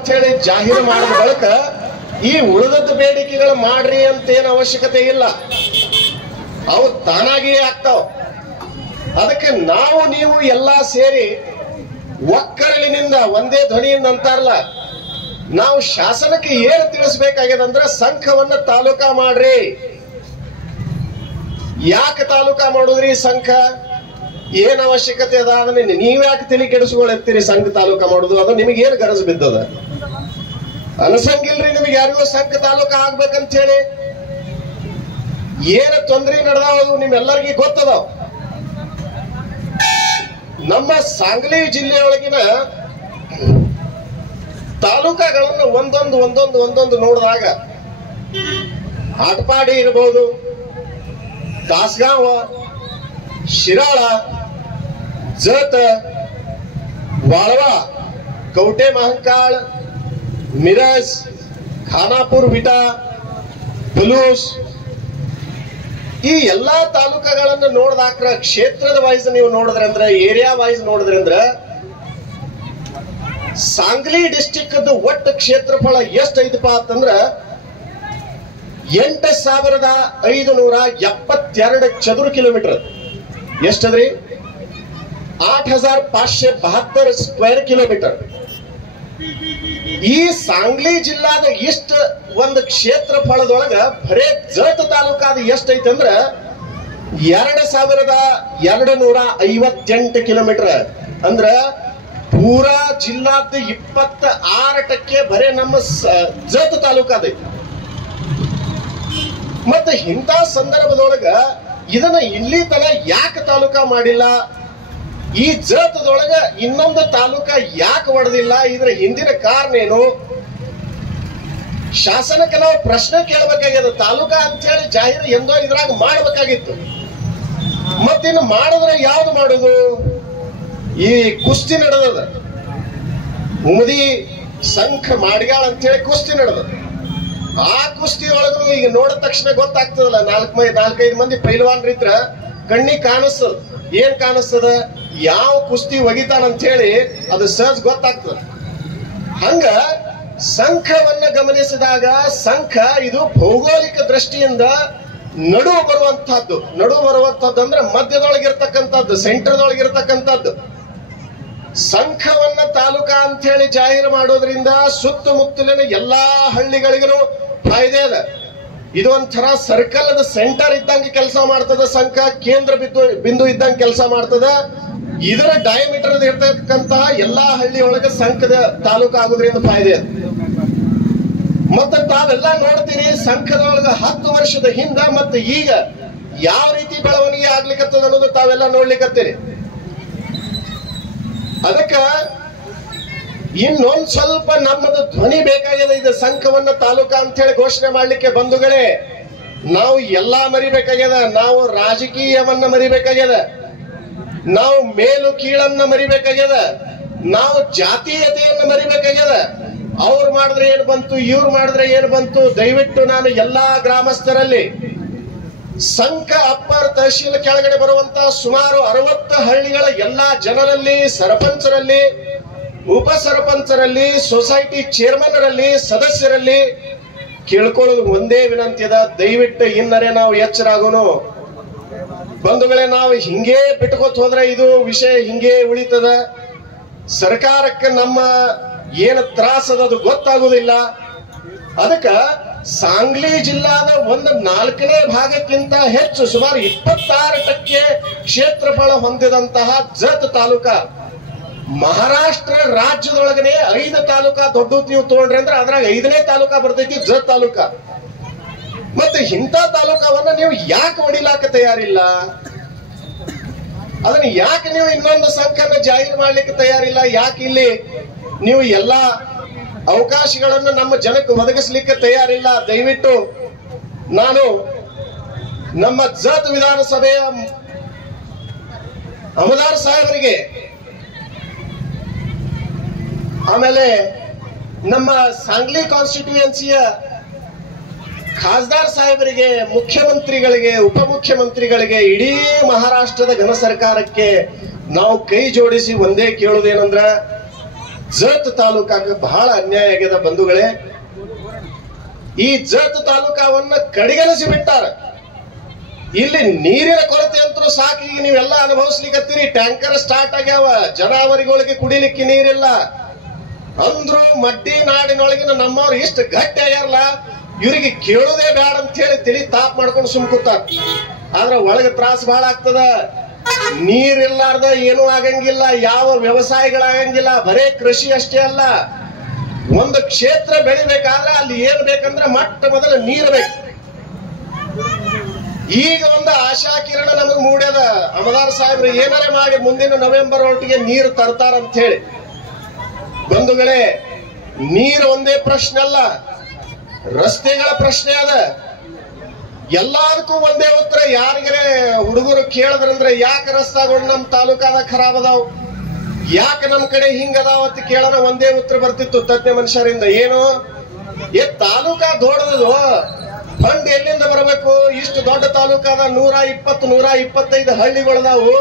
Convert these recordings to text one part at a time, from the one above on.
ಅಂತ ಹೇಳಿ ಜಾಹೀರು ಮಾಡಿದ ಬಳಿಕ ಈ ಉಳಿದದ್ದು ಬೇಡಿಕೆಗಳು ಮಾಡ್ರಿ ಅಂತ ಏನು ಅವಶ್ಯಕತೆ ಇಲ್ಲ, ಅವು ತಾನಾಗಿಯೇ ಆಗ್ತಾವ. ಅದಕ್ಕೆ ನಾವು ನೀವು ಎಲ್ಲಾ ಸೇರಿ ಒಕ್ಕರಳಿನಿಂದ ಒಂದೇ ಧ್ವನಿಯಿಂದ ಅಂತಾರಲ್ಲ, ನಾವು ಶಾಸನಕ್ಕೆ ಏನು ತಿಳಿಸಬೇಕಾಗಿದೆ ಅಂದ್ರೆ ಸಂಘವನ್ನ ತಾಲೂಕಾ ಮಾಡ್ರಿ. ಯಾಕೆ ತಾಲೂಕಾ ಮಾಡುದ್ರಿ? ಸಂಘ ಏನ್ ಅವಶ್ಯಕತೆ ಅದ? ಅದನ್ನ ನೀವ್ಯಾಕೆ ತಲೆ ಕೆಡಿಸ್ಕೊಳತ್ತೀರಿ? ಸಂಘ ತಾಲೂಕಾ ಮಾಡುದು ಅದು ನಿಮಗೆ ಏನು ಗರಜು ಬಿದ್ದದ? ಅನಸಂಗಿಲ್ರಿ ನಿಮಗೆ ಯಾರಿಗೂ ಸಂಘ ತಾಲೂಕಾ ಆಗ್ಬೇಕಂತ ಹೇಳಿ. ಏನು ತೊಂದರೆ ನಡೆದಾವ ನಿಮ್ಮೆಲ್ಲರಿಗೂ ಗೊತ್ತದಾವ. ನಮ್ಮ ಸಾಂಗ್ಲಿ ಜಿಲ್ಲೆಯೊಳಗಿನ ತಾಲೂಕಾಗಳನ್ನು ಒಂದೊಂದು ನೋಡಿದಾಗ ಆಟಪಾಡಿ ಇರಬಹುದು, ತಾಸಗಾಂವ, ಶಿರಾಳ, ಜತ, ವಾಳವಾ, ಕೌಟೆ ಮಹಂಕಾಳ, ಮಿರಜ್, ಖಾನಾಪುರ ವಿಟಾ, ಬಲೂಸ್, ಈ ಎಲ್ಲಾ ತಾಲೂಕಾಗಳನ್ನು ನೋಡಿದಾಕ್ರ ಕ್ಷೇತ್ರದ ವೈಸ್ ನೀವು ನೋಡಿದ್ರೆ ಅಂದ್ರೆ, ಏರಿಯಾ ವೈಸ್ ನೋಡಿದ್ರೆ ಅಂದ್ರೆ, ಸಾಂಗ್ಲಿ ಡಿಸ್ಟಿಕ್ ಒಟ್ಟು ಕ್ಷೇತ್ರಫಲ ಎಷ್ಟೈತಪ್ಪ ಅಂತಂದ್ರ 8572 ಚದುರ ಕಿಲೋಮೀಟರ್. ಎಷ್ಟದ್ರಿ? 8572 square kilometre. ಈ ಸಾಂಗ್ಲಿ ಜಿಲ್ಲಾದ ಇಷ್ಟ ಒಂದು ಕ್ಷೇತ್ರಫಲದೊಳಗ ಬರೇ ಜತ ತಾಲೂಕಾದ ಎಷ್ಟೈತೆ ಅಂದ್ರ 2258 ಕಿಲೋಮೀಟರ್. ಅಂದ್ರ ಪೂರಾ ಜಿಲ್ಲಾದ 26% ಬರೇ ನಮ್ಮ ಜತ ತಾಲೂಕಾದೈತಿ. ಮತ್ತೆ ಇಂಥ ಸಂದರ್ಭದೊಳಗ ಇದನ್ನ ಇಲ್ಲಿ ತನ ಯಾಕೆ ತಾಲೂಕಾ ಮಾಡಿಲ್ಲ? ಈ ಜತದೊಳಗ ಇನ್ನೊಂದು ತಾಲೂಕಾ ಯಾಕೆ ಒಡೆದಿಲ್ಲ? ಇದರ ಹಿಂದಿನ ಕಾರಣ ಏನು? ಶಾಸನಕ್ಕೆ ನಾವು ಪ್ರಶ್ನೆ ಕೇಳಬೇಕಾಗ್ಯದ. ತಾಲೂಕಾ ಅಂತ ಹೇಳಿ ಜಾಹೀರು ಎಂದೋ ಇದ್ರಾಗ ಮಾಡಬೇಕಾಗಿತ್ತು. ಮತ್ತಿನ್ನು ಮಾಡಿದ್ರೆ ಯಾವ್ದು ಮಾಡುದು? ಈ ಕುಸ್ತಿ ನಡೆದದ, ಉಮದಿ ಸಂಘ ಮಾಡ್ಯಾಳ ಅಂತ ಹೇಳಿ ಕುಸ್ತಿ ನಡೆದ. ಆ ಕುಸ್ತಿ ಒಳಗೂ ಈಗ ನೋಡಿದ ತಕ್ಷಣ ಗೊತ್ತಾಗ್ತದಲ್ಲ, 4-5 ಮಂದಿ ಪೈಲ್ವಾನ್ರಿದ್ರ ಕಣ್ಣಿಗೆ ಕಾಣಿಸ್ತದ. ಏನ್ ಕಾಣಿಸ್ತದ? ಯಾವ ಕುಸ್ತಿ ಒಗಿತಾನಂತ ಹೇಳಿ ಅದು ಸಹಜ ಗೊತ್ತಾಗ್ತದ. ಹಂಗ ಸಂಘವನ್ನ ಗಮನಿಸಿದಾಗ ಸಂಘ ಇದು ಭೌಗೋಳಿಕ ದೃಷ್ಟಿಯಿಂದ ನಡುವು ಬರುವಂತಹದ್ದು ಅಂದ್ರೆ ಮಧ್ಯದೊಳಗಿರ್ತಕ್ಕಂಥದ್ದು, ಸೆಂಟರ್ದೊಳಗಿರ್ತಕ್ಕಂಥದ್ದು. ಸಂಘವನ್ನ ತಾಲೂಕಾ ಅಂತ ಹೇಳಿ ಜಾಹೀರು ಮಾಡೋದ್ರಿಂದ ಸುತ್ತಮುತ್ತಲಿನ ಎಲ್ಲಾ ಹಳ್ಳಿಗಳಿಗೂ ಫಾಯ್ದೆ ಅದ. ಇದು ಒಂಥರ ಸರ್ಕಲ್ ಸೆಂಟರ್ ಇದ್ದಂಗೆ ಕೆಲಸ ಮಾಡ್ತದ. ಸಂಘ ಕೇಂದ್ರ ಬಿಂದು ಇದ್ದಂಗೆ ಕೆಲಸ ಮಾಡ್ತದ. ಇದರ ಡಯಾಮೀಟರ್ ಇರ್ತಕ್ಕಂತಹ ಎಲ್ಲಾ ಹಳ್ಳಿ ಒಳಗೆ ಸಂಘದ ತಾಲೂಕು ಆಗೋದ್ರಿಂದ ಫಾಯ್ದೆ ಅದ. ಮತ್ತೆ ತಾವೆಲ್ಲ ನೋಡ್ತೀರಿ ಸಂಘದೊಳಗ 10 ವರ್ಷದ ಹಿಂದ ಮತ್ತೆ ಈಗ ಯಾವ ರೀತಿ ಬೆಳವಣಿಗೆ ಆಗ್ಲಿಕ್ಕತ್ತದ ಅನ್ನೋದು ತಾವೆಲ್ಲ ನೋಡ್ಲಿಕ್ಕತ್ತೀರಿ. ಅದಕ್ಕ ಇನ್ನೊಂದ್ ಸ್ವಲ್ಪ ನಮ್ಮದು ಧ್ವನಿ ಬೇಕಾಗಿದೆ. ಇದು ಸಂಘವನ್ನ ತಾಲೂಕಾ ಅಂತ ಹೇಳಿ ಘೋಷಣೆ ಮಾಡ್ಲಿಕ್ಕೆ ಬಂಧುಗಳೇ, ನಾವು ಎಲ್ಲಾ ಮರಿಬೇಕಾಗ್ಯದ. ನಾವು ರಾಜಕೀಯವನ್ನ ಮರಿಬೇಕಾಗ್ಯದ, ನಾವು ಮೇಲು ಕೀಳನ್ನ ಮರಿಬೇಕಾಗ್ಯದ, ನಾವು ಜಾತೀಯತೆಯನ್ನ ಮರಿಬೇಕಾಗ್ಯದ. ಅವ್ರು ಮಾಡಿದ್ರೆ ಏನು ಬಂತು, ಇವ್ರು ಮಾಡಿದ್ರೆ ಏನು ಬಂತು? ದಯವಿಟ್ಟು ನಾನು ಎಲ್ಲಾ ಗ್ರಾಮಸ್ಥರಲ್ಲಿ, ಸಂಘ ಅಪ್ಪರ್ ತಹಶೀಲ್ ಕೆಳಗಡೆ ಬರುವಂತ ಸುಮಾರು 60 ಹಳ್ಳಿಗಳ ಎಲ್ಲಾ ಜನರಲ್ಲಿ, ಸರ್ಪಂಚರಲ್ಲಿ, ಉಪ ಸರ್ಪಂಚರಲ್ಲಿ, ಸೊಸೈಟಿ ಚೇರ್ಮನ್ರಲ್ಲಿ, ಸದಸ್ಯರಲ್ಲಿ ಕೇಳ್ಕೊಳ್ಳೋದು ಒಂದೇ ವಿನಂತಿ ಅದ. ದಯವಿಟ್ಟು ಇನ್ನರೇ ನಾವು ಎಚ್ಚರ ಆಗೋನು. ಬಂಧುಗಳೇ, ನಾವು ಹಿಂಗೇ ಬಿಟ್ಕೋತ ಹೋದ್ರೆ ಇದು ವಿಷಯ ಹಿಂಗೇ ಉಳಿತದ. ಸರ್ಕಾರಕ್ಕೆ ನಮ್ಮ ಏನು ತ್ರಾಸದ ಅದು ಗೊತ್ತಾಗುವುದಿಲ್ಲ. ಅದಕ್ಕ ಸಾಂಗ್ಲಿ ಜಿಲ್ಲಾದ 1/4 ಭಾಗಕ್ಕಿಂತ ಹೆಚ್ಚು ಸುಮಾರು 26% ಕ್ಷೇತ್ರಫಲ ಹೊಂದಿದಂತಹ ಜತ್ ತಾಲೂಕಾ ಮಹಾರಾಷ್ಟ್ರ ರಾಜ್ಯದೊಳಗನೆ 5 ತಾಲೂಕಾ ದೊಡ್ಡ ನೀವು ತಗೊಂಡ್ರಿ ಅಂದ್ರೆ ಅದ್ರಾಗ 5ನೇ ತಾಲೂಕಾ ಬರ್ತೈತಿ ಜತ್ ತಾಲೂಕಾ. ಮತ್ತೆ ಇಂಥ ತಾಲೂಕಾವನ್ನ ನೀವು ಯಾಕೆ ಹೊಡಿಲಾಕ ತಯಾರಿಲ್ಲ? ಅದನ್ನ ಯಾಕೆ ನೀವು ಇನ್ನೊಂದು ಸಂಘನ ಜಾಹೀರು ಮಾಡ್ಲಿಕ್ಕೆ ತಯಾರಿಲ್ಲ? ಯಾಕೆ ಇಲ್ಲಿ ನೀವು ಎಲ್ಲಾ ಅವಕಾಶಗಳನ್ನು ನಮ್ಮ ಜನಕ್ಕೆ ಒದಗಿಸ್ಲಿಕ್ಕೆ ತಯಾರಿಲ್ಲ? ದಯವಿಟ್ಟು ನಾನು ನಮ್ಮ ಜತ್ ವಿಧಾನಸಭೆಯ ಅಮದಾರ್ ಸಾಹೇಬರಿಗೆ, ಆಮೇಲೆ ನಮ್ಮ ಸಾಂಗ್ಲಿ ಕಾನ್ಸ್ಟಿಟ್ಯೂಯೆನ್ಸಿಯ ಖಾಸದಾರ್ ಸಾಹೇಬರಿಗೆ, ಮುಖ್ಯಮಂತ್ರಿಗಳಿಗೆ, ಉಪಮುಖ್ಯಮಂತ್ರಿಗಳಿಗೆ, ಇಡೀ ಮಹಾರಾಷ್ಟ್ರದ ಘನ ಸರ್ಕಾರಕ್ಕೆ ನಾವು ಕೈ ಜೋಡಿಸಿ ಒಂದೇ ಕೇಳುವುದೇನಂದ್ರ, ಜತ್ ತಾಲೂಕಾಗ ಬಹಳ ಅನ್ಯಾಯ ಆಗ್ಯದ ಬಂಧುಗಳೇ. ಈ ಜತ್ ತಾಲೂಕವನ್ನ ಕಡೆಗಣಿಸಿ ಬಿಟ್ಟಾರ. ಇಲ್ಲಿ ನೀರಿನ ಕೊರತೆ ಅಂತೂ ಸಾಕು, ಈಗ ನೀವೆಲ್ಲ ಅನುಭವಿಸ್ಲಿಕ್ಕತ್ತೀರಿ. ಟ್ಯಾಂಕರ್ ಸ್ಟಾರ್ಟ್ ಆಗ್ಯಾವ, ಜನಾವರಿಗಳಿಗೆ ಕುಡಿಲಿಕ್ಕೆ ನೀರಿಲ್ಲ ಅಂದ್ರು ಮಡ್ಡಿ ನಾಡಿನೊಳಗಿನ ನಮ್ಮವ್ರು ಇಷ್ಟು ಗಟ್ಟಿ ಆಗ್ಯಾರಲ್ಲ, ಇವ್ರಿಗೆ ಕೇಳೋದೇ ಬೇಡ ಅಂತ ಹೇಳಿ ತಲಿ ತಾಪ್ ಮಾಡ್ಕೊಂಡು ಸುಮ್ಕುತ್ತಾರ. ಆದ್ರ ಒಳಗ ತ್ರಾಸ ಬಹಳ ಆಗ್ತದ. ನೀರಿಲ್ಲಾರ್ದ ಏನೂ ಆಗಂಗಿಲ್ಲ, ಯಾವ ವ್ಯವಸಾಯಗಳಾಗಂಗಿಲ್ಲ. ಬರೇ ಕೃಷಿ ಅಷ್ಟೇ ಅಲ್ಲ, ಒಂದು ಕ್ಷೇತ್ರ ಬೆಳಿಬೇಕಾದ್ರೆ ಅಲ್ಲಿ ಏನ್ ಬೇಕಂದ್ರೆ ಮೊಟ್ಟ ಮೊದಲ ನೀರು ಬೇಕು. ಈಗ ಒಂದು ಆಶಾ ಕಿರಣ ನಮಗ್ ಮೂಡ್ಯದ, ಅಮದಾರ್ ಸಾಹೇಬ್ರು ಏನಾರೇ ಮಾಡಿ ಮುಂದಿನ ನವೆಂಬರ್ ಒಟ್ಟಿಗೆ ನೀರು ತರ್ತಾರಂತ ಹೇಳಿ. ಬಂಧುಗಳೇ, ನೀರು ಒಂದೇ ಪ್ರಶ್ನೆ ಅಲ್ಲ, ರಸ್ತೆಗಳ ಪ್ರಶ್ನೆ ಅದ. ಎಲ್ಲದಕ್ಕೂ ಒಂದೇ ಉತ್ತರ. ಯಾರಿಗರೆ ಹುಡುಗರು ಕೇಳದ್ರಂದ್ರೆ ಯಾಕೆ ರಸ್ತೆಗಳು ನಮ್ ತಾಲೂಕಾದಾಗ ಖರಾಬ್ ಅದಾವ್, ಯಾಕೆ ನಮ್ ಕಡೆ ಹಿಂಗದಾವ ಅಂತ ಕೇಳೋಣ ಒಂದೇ ಉತ್ತರ ಬರ್ತಿತ್ತು ತಜ್ಞ ಮನುಷ್ಯರಿಂದ. ಏನು ತಾಲೂಕಾ ದೊಡ್ಡದು, ಫಂಡ್ ಎಲ್ಲಿಂದ ಬರಬೇಕು? ಇಷ್ಟು ದೊಡ್ಡ ತಾಲೂಕಾದ 120-125 ಹಳ್ಳಿಗಳದಾವು,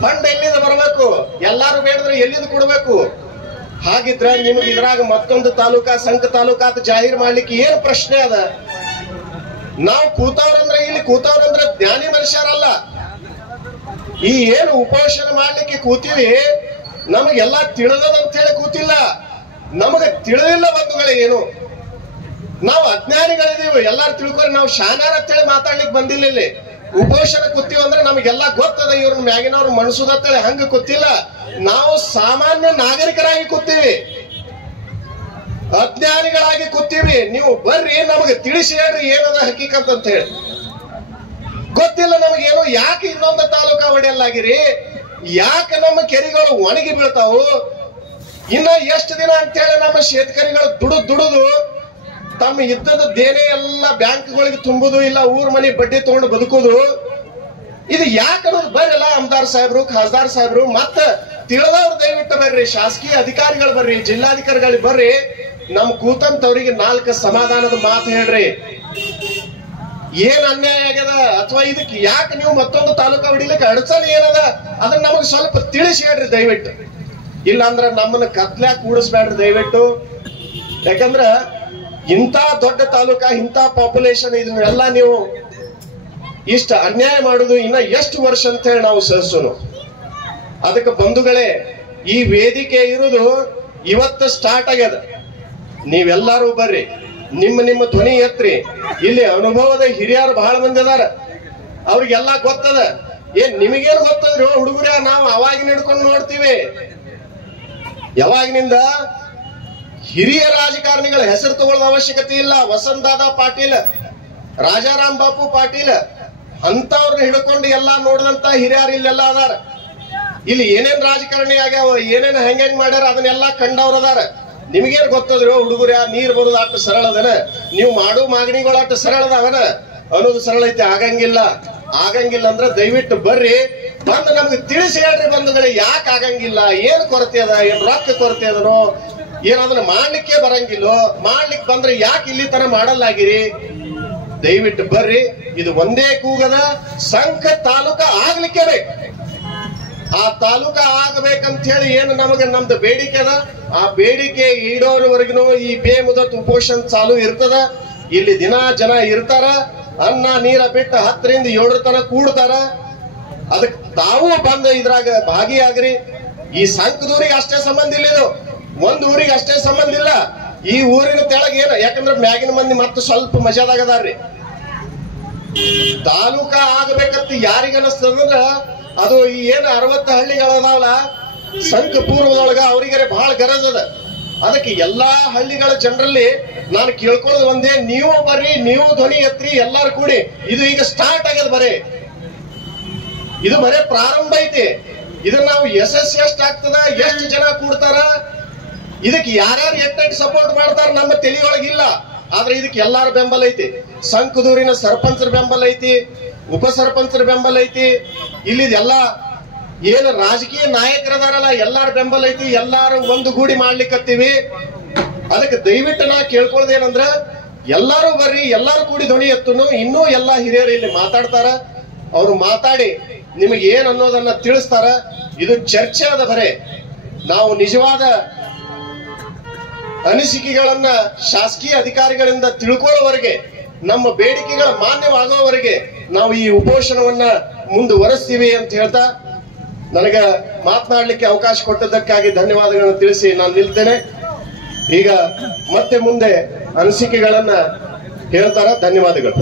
ಫಂಡ್ ಎಲ್ಲಿಂದ ಬರಬೇಕು? ಎಲ್ಲಾರು ಬೇಡದ್ರೆ ಎಲ್ಲಿಂದ ಕೊಡ್ಬೇಕು? ಹಾಗಿದ್ರೆ ನಿಮ್ಗೆ ಇದ್ರಾಗ ಮತ್ತೊಂದು ತಾಲೂಕಾ ಸಂಘ ತಾಲೂಕಾ ಅಂತ ಜಾಹೀರ್ ಮಾಡ್ಲಿಕ್ಕೆ ಏನ್ ಪ್ರಶ್ನೆ ಅದ? ನಾವು ಕೂತವ್ರಂದ್ರೆ ಇಲ್ಲಿ ಕೂತವ್ರಂದ್ರೆ ಜ್ಞಾನಿ ಮನುಷ್ಯರಲ್ಲ. ಈ ಏನು ಉಪೋಷಣೆ ಮಾಡ್ಲಿಕ್ಕೆ ಕೂತೀವಿ, ನಮಗೆಲ್ಲಾ ತಿಳಿದಂತ ಹೇಳಿ ಕೂತಿಲ್ಲ, ನಮಗ ತಿಳಿದಿಲ್ಲ ಬಂಧುಗಳೇ. ಏನು ನಾವು ಅಜ್ಞಾನಿಗಳಿದೀವಿ, ಎಲ್ಲಾರು ತಿಳ್ಕೊಂಡು ನಾವು ಶಾನಾರ ಅಂತೇಳಿ ಮಾತಾಡ್ಲಿಕ್ಕೆ ಬಂದಿಲ್ಲ. ಇಲ್ಲಿ ಉಪೋಷಣೆ ಕೂತೀವಿ ಅಂದ್ರೆ ನಮಗೆಲ್ಲಾ ಗೊತ್ತದ, ಇವ್ರನ್ನ ಮ್ಯಾಗಿನವ್ರು ಮನಸುದತ್ತೇಳಿ ಹಂಗ ಕೂತಿಲ್ಲ. ನಾವು ಸಾಮಾನ್ಯ ನಾಗರಿಕರಾಗಿ ಕೂತೀವಿ, ಅಜ್ಞಾನಿಗಳಾಗಿ ಕೂತೀವಿ. ನೀವು ಬರ್ರಿ, ನಮಗೆ ತಿಳಿಸಿ ಹೇಳ್ರಿ ಏನದ ಹಕೀಕತ್ ಅಂತ ಹೇಳಿ. ಗೊತ್ತಿಲ್ಲ ನಮಗೇನು. ಯಾಕೆ ಇನ್ನೊಂದು ತಾಲೂಕಾ ಒಡೆಯಲ್ಲಾಗಿರಿ? ಯಾಕೆ ನಮ್ಮ ಕೆರೆಗಳು ಒಣಗಿ ಬೀಳ್ತಾವು? ಇನ್ನ ಎಷ್ಟು ದಿನ ಅಂತ ಹೇಳಿ ನಮ್ಮ ಶೇತಕರಿಗಳು ದುಡುದು ತಮ್ಮ ಇದ್ದದ ದೇನೆ ಎಲ್ಲ ಬ್ಯಾಂಕ್ಗಳಿಗೆ ತುಂಬುದು, ಇಲ್ಲ ಊರ್ ಮನೆ ಬಡ್ಡಿ ತಗೊಂಡು ಬದುಕುದು. ಇದು ಯಾಕೆ ಅನ್ನೋದು ಬರಲ್ಲ. ಅಮದಾರ್ ಸಾಹೇಬ್ರು, ಖಾಸದಾರ್ ಸಾಹೇಬ್ರು, ಮತ್ತ ತಿಳಿದವ್ರು ದಯವಿಟ್ಟು ಬರ್ರಿ, ಶಾಸಕೀಯ ಅಧಿಕಾರಿಗಳು ಬರ್ರಿ, ಜಿಲ್ಲಾಧಿಕಾರಿಗಳು ಬರ್ರಿ, ನಮ್ ಕೂತಂತವ್ರಿಗೆ 4 ಸಮಾಧಾನದ ಮಾತು ಹೇಳ್ರಿ. ಏನ್ ಅನ್ಯಾಯ ಆಗ್ಯದ, ಅಥವಾ ಇದಕ್ಕೆ ಯಾಕೆ ನೀವು ಮತ್ತೊಂದು ತಾಲೂಕಾ ಹೊಡಿಲಿಕ್ಕೆ ಅಡಚಣೆ ಏನದ, ಅದನ್ನ ನಮಗ್ ಸ್ವಲ್ಪ ತಿಳಿಸಿ ಹೇಳ್ರಿ ದಯವಿಟ್ಟು. ಇಲ್ಲ ಅಂದ್ರ ನಮ್ಮನ್ನ ಕತ್ಲ್ಯಾಕ್ ಕೂಡಿಸ್ಬೇಡ್ರಿ ದಯವಿಟ್ಟು. ಯಾಕಂದ್ರ ಇಂಥ ದೊಡ್ಡ ತಾಲೂಕಾ, ಇಂಥ ಪಾಪ್ಯುಲೇಷನ್, ಇದನ್ನೆಲ್ಲ ನೀವು ಇಷ್ಟ ಅನ್ಯಾಯ ಮಾಡುದು ಇನ್ನ ಎಷ್ಟು ವರ್ಷ ಅಂತ ಹೇಳಿ ನಾವು ಸಹಿಸೋನು. ಅದಕ್ಕೆ ಬಂಧುಗಳೇ, ಈ ವೇದಿಕೆ ಇರುವುದು ಇವತ್ತು ಸ್ಟಾರ್ಟ್ ಆಗ್ಯದ. ನೀವೆಲ್ಲರೂ ಬರ್ರಿ, ನಿಮ್ಮ ಧ್ವನಿ ಎತ್ರಿ. ಇಲ್ಲಿ ಅನುಭವದ ಹಿರಿಯರು ಬಹಳ ಮಂದಿ ಅದಾರ, ಅವ್ರಿಗೆಲ್ಲ ಗೊತ್ತದ. ಏನ್ ನಿಮಗೇನು ಗೊತ್ತದ್ರಿ ಹುಡುಗರ? ನಾವು ಅವಾಗಿನ ಹಿಡ್ಕೊಂಡು ನೋಡ್ತೀವಿ. ಯಾವಾಗಿನಿಂದ ಹಿರಿಯ ರಾಜಕಾರಣಿಗಳ ಹೆಸರು ತಗೊಳ್ಳೋದ ಅವಶ್ಯಕತೆ ಇಲ್ಲ. ವಸಂತದಾದ ಪಾಟೀಲ್, ರಾಜಾರಾಮ್ ಬಾಪು ಪಾಟೀಲ್ ಅಂತವ್ರನ್ನ ಹಿಡ್ಕೊಂಡು ಎಲ್ಲಾ ನೋಡಿದಂತ ಹಿರಿಯರು ಇಲ್ಲೆಲ್ಲ ಅದಾರ. ಇಲ್ಲಿ ಏನೇನ್ ರಾಜಕಾರಣಿ ಆಗ್ಯಾವ, ಏನೇನ್ ಹೆಂಗ್ ಮಾಡ್ಯಾರ ಅದನ್ನೆಲ್ಲಾ ಕಂಡವ್ರ ಅದಾರ. ನಿಮಗೇನ್ ಗೊತ್ತದ್ರಿ ಹುಡುಗರ? ನೀರ್ ಬರೋದು ಅಷ್ಟು ಸರಳ ಅದನ, ನೀವು ಮಾಡೋ ಮಾಗಣಿಗಳು ಅಷ್ಟು ಸರಳ ಅದಾವನ ಅನ್ನೋದು ಸರಳ ಐತೆ? ಆಗಂಗಿಲ್ಲ. ಆಗಂಗಿಲ್ಲ ಅಂದ್ರೆ ದಯವಿಟ್ಟು ಬರ್ರಿ, ಬಂದು ನಮ್ಗೆ ತಿಳಿಸಿ ಹೇಳ್ರಿ ಬಂಧುಗಳೇ, ಯಾಕೆ ಆಗಂಗಿಲ್ಲ, ಏನ್ ಕೊರತೆ ಅದ, ಏನ್ ರೊಕ್ಕ ಕೊರತೆ ಅದನೋ, ಏನದನ್ನ ಮಾಡ್ಲಿಕ್ಕೆ ಬರಂಗಿಲ್ಲೋ, ಮಾಡ್ಲಿಕ್ಕೆ ಬಂದ್ರೆ ಯಾಕೆ ಇಲ್ಲಿ ತರ ಮಾಡಲ್ಲಾಗಿರಿ? ದಯವಿಟ್ಟು ಬರ್ರಿ. ಇದು ಒಂದೇ ಕೂಗದ, ಸಂಘ ತಾಲೂಕಾ ಆಗ್ಲಿಕ್ಕೆ ಬೇಕು. ಆ ತಾಲೂಕಾ ಆಗಬೇಕಂತ ಹೇಳಿ ಏನು ನಮ್ದು ಬೇಡಿಕೆ ಅದ, ಆ ಬೇಡಿಕೆ ಈಡೋರವರೆಗೂ ಈ ಬೇಮುದತ್ ಉಪೋಷಣೆ ಚಾಲು ಇರ್ತದ. ಇಲ್ಲಿ ದಿನ ಜನ ಇರ್ತಾರ, ಅನ್ನ ನೀರ ಬಿಟ್ಟು 10 ರಿಂದ 7 ತನಕ ಕೂಡ್ತಾರ. ಅದಕ್ಕೆ ತಾವು ಬಂದ ಇದ್ರಾಗ ಭಾಗಿಯಾಗ್ರಿ. ಈ ಸಂಘದೂರಿಗೆ ಅಷ್ಟೇ ಸಂಬಂಧ ಇಲ್ಲ, ಇದು ಒಂದ್ ಊರಿಗೆ ಅಷ್ಟೇ ಸಂಬಂಧ ಇಲ್ಲ. ಈ ಊರಿನ ತೆಳಗ ಏನು, ಯಾಕಂದ್ರೆ ಮ್ಯಾಗಿನ ಮಂದಿ ಮತ್ತೆ ಸ್ವಲ್ಪ ಮಜಾದಾಗದಾರ್ರಿ. ತಾಲೂಕಾ ಆಗಬೇಕಂತ ಯಾರಿಗ ಅನಸ್ತದಂದ್ರ ಅದು ಈ ಏನು 60 ಹಳ್ಳಿಗಳದಾವಲ್ಲ ಸಂಘ ಪೂರ್ವದೊಳಗ ಅವ್ರಿಗೆ ಬಹಳ ಗರಜ್ ಅದ. ಅದಕ್ಕೆ ಎಲ್ಲಾ ಹಳ್ಳಿಗಳ ಜನರಲ್ಲಿ ನಾನು ಕೇಳ್ಕೊಳ್ಳೋದು ಒಂದೇ, ನೀವು ಬರ್ರಿ, ನೀವು ಧ್ವನಿ ಎತ್ರಿ, ಎಲ್ಲಾರು ಕೂಡಿ. ಇದು ಈಗ ಸ್ಟಾರ್ಟ್ ಆಗ್ಯದ, ಇದು ಬರೇ ಪ್ರಾರಂಭ ಐತಿ. ಇದನ್ನ ನಾವು ಯಶಸ್ಸು ಎಷ್ಟು ಆಗ್ತದ, ಎಷ್ಟು ಜನ ಕೂಡ್ತಾರ, ಇದಕ್ಕೆ ಯಾರ್ಯಾರು ಎಟ್ಟೆಟ್ಟು ಸಪೋರ್ಟ್ ಮಾಡ್ತಾರ ನಮ್ಮ ತಲೆಯೊಳಗಿಲ್ಲ. ಆದ್ರೆ ಇದಕ್ಕೆ ಎಲ್ಲಾರ ಬೆಂಬಲ ಐತಿ. ಸಂಕದೂರಿನ ಸರ್ಪಂಚರ ಬೆಂಬಲ ಐತಿ, ಉಪ ಸರ್ಪಂಚರ ಬೆಂಬಲ ಐತಿ, ಇಲ್ಲಿ ಎಲ್ಲಾ ಏನು ರಾಜಕೀಯ ನಾಯಕರದಾರಲ್ಲ ಎಲ್ಲಾರ ಬೆಂಬಲ ಐತಿ. ಎಲ್ಲಾರು ಒಂದು ಗೂಡಿ ಮಾಡ್ಲಿಕ್ಕತ್ತೀವಿ. ಅದಕ್ಕೆ ದಯವಿಟ್ಟು ನಾ ಕೇಳ್ಕೊಳ್ಳೋದೇನಂದ್ರ, ಎಲ್ಲಾರು ಬರ್ರಿ, ಎಲ್ಲಾರು ಕೂಡಿ ಧ್ವನಿ ಎತ್ತುನು. ಇನ್ನೂ ಎಲ್ಲಾ ಹಿರಿಯರು ಇಲ್ಲಿ ಮಾತಾಡ್ತಾರ, ಅವ್ರು ಮಾತಾಡಿ ನಿಮಗೆ ಏನ್ ಅನ್ನೋದನ್ನ ತಿಳಿಸ್ತಾರ. ಇದು ಚರ್ಚೆ ಅದ ಬರೇ. ನಾವು ನಿಜವಾದ ಅನಿಸಿಕೆಗಳನ್ನ ಶಾಸಕೀಯ ಅಧಿಕಾರಿಗಳಿಂದ ತಿಳ್ಕೊಳ್ಳೋವರೆಗೆ, ನಮ್ಮ ಬೇಡಿಕೆಗಳ ಮಾನ್ಯವಾಗುವವರೆಗೆ ನಾವು ಈ ಉಪೋಷಣವನ್ನ ಮುಂದುವರೆಸ್ತೀವಿ ಅಂತ ಹೇಳ್ತಾ ನನಗ ಮಾತನಾಡಲಿಕ್ಕೆ ಅವಕಾಶ ಕೊಟ್ಟದ್ದಕ್ಕಾಗಿ ಧನ್ಯವಾದಗಳನ್ನು ತಿಳಿಸಿ ನಾನು ನಿಲ್ತೇನೆ. ಈಗ ಮತ್ತೆ ಮುಂದೆ ಅನಿಸಿಕೆಗಳನ್ನ ಹೇಳ್ತಾರ. ಧನ್ಯವಾದಗಳು.